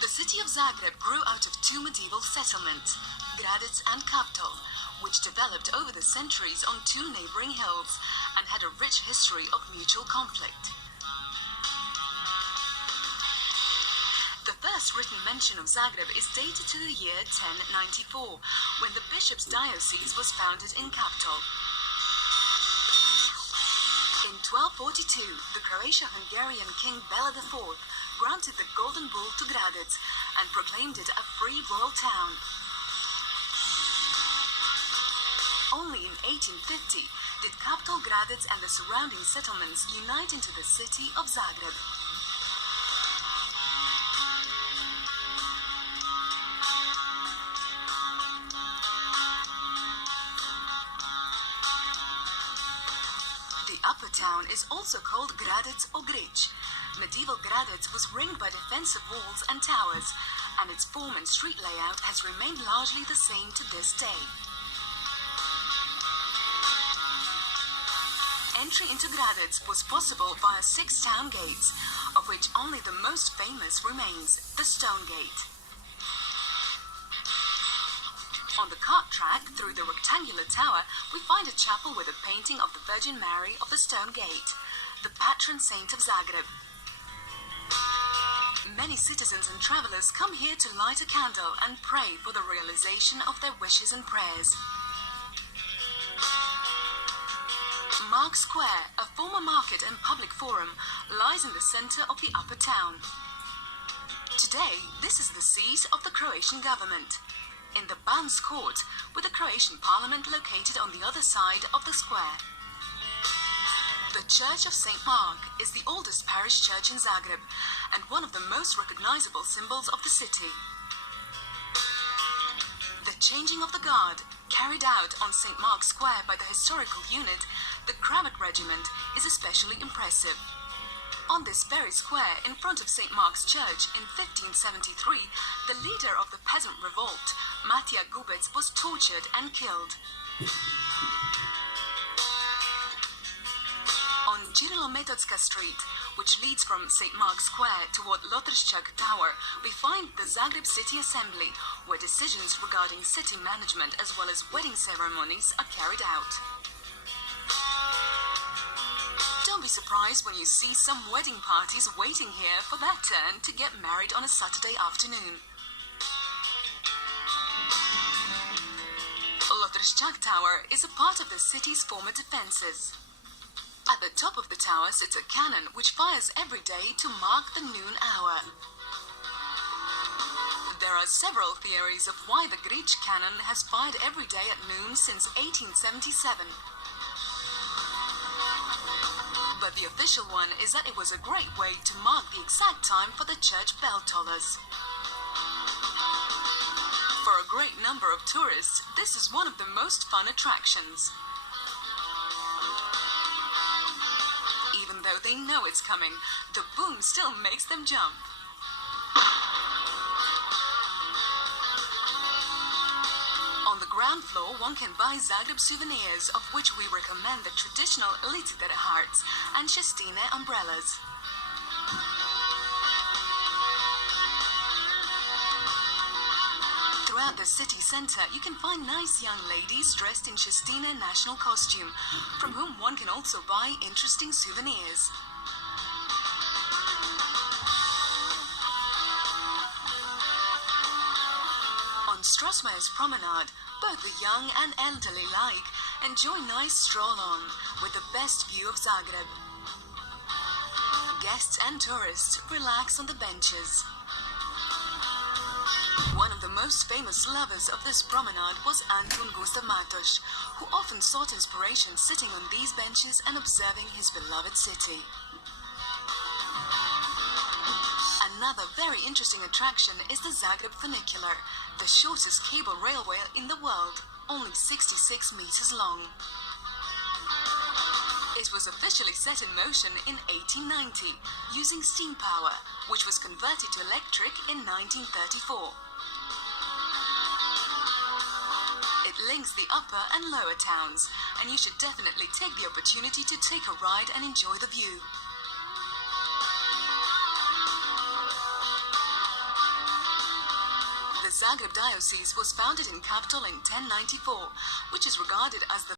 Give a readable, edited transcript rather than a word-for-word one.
The city of Zagreb grew out of two medieval settlements, Gradec and Kaptol, which developed over the centuries on two neighboring hills and had a rich history of mutual conflict. The first written mention of Zagreb is dated to the year 1094, when the bishop's diocese was founded in Kaptol. In 1242, the Croatia-Hungarian king Bela IV granted the Golden Bull to Gradec and proclaimed it a free royal town. Only in 1850 did Kaptol, Gradec and the surrounding settlements unite into the city of Zagreb. The upper town is also called Gradec or Grič. Medieval Gradec was ringed by defensive walls and towers, and its form and street layout has remained largely the same to this day. Entry into Gradec was possible via 6 town gates, of which only the most famous remains, the Stone Gate. On the cart track through the rectangular tower, we find a chapel with a painting of the Virgin Mary of the Stone Gate, the patron saint of Zagreb. Many citizens and travelers come here to light a candle and pray for the realization of their wishes and prayers. Mark Square, a former market and public forum, lies in the center of the upper town. Today, this is the seat of the Croatian government, in the Ban's Court, with the Croatian parliament located on the other side of the square. The Church of St. Mark is the oldest parish church in Zagreb and one of the most recognizable symbols of the city. The changing of the guard, carried out on St. Mark's Square by the historical unit, the Kravat Regiment, is especially impressive. On this very square, in front of St. Mark's Church, in 1573, the leader of the peasant revolt, Matija Gubec, was tortured and killed. On Cyrillo-Metodska Street, which leads from St. Mark's Square toward Lotršćak Tower, we find the Zagreb City Assembly, where decisions regarding city management as well as wedding ceremonies are carried out. Don't be surprised when you see some wedding parties waiting here for their turn to get married on a Saturday afternoon. Lotršćak Tower is a part of the city's former defenses. At the top of the tower sits a cannon which fires every day to mark the noon hour. There are several theories of why the Grič cannon has fired every day at noon since 1877. But the official one is that it was a great way to mark the exact time for the church bell tollers. For a great number of tourists, this is one of the most fun attractions. Even though they know it's coming, the boom still makes them jump. On the ground floor, one can buy Zagreb souvenirs, of which we recommend the traditional Liciter hearts and Šestine umbrellas. Throughout the city center, you can find nice young ladies dressed in Šestine national costume, from whom one can also buy interesting souvenirs. On Strasmajer's promenade, both the young and elderly alike enjoy nice stroll on, with the best view of Zagreb. Guests and tourists relax on the benches. One of the most famous lovers of this promenade was Antun Gustav Martos, who often sought inspiration sitting on these benches and observing his beloved city. Another very interesting attraction is the Zagreb Funicular, the shortest cable railway in the world, only 66 meters long. It was officially set in motion in 1890, using steam power, which was converted to electric in 1934. It links the upper and lower towns, and you should definitely take the opportunity to take a ride and enjoy the view. The Zagreb Diocese was founded in capital in 1094, which is regarded as the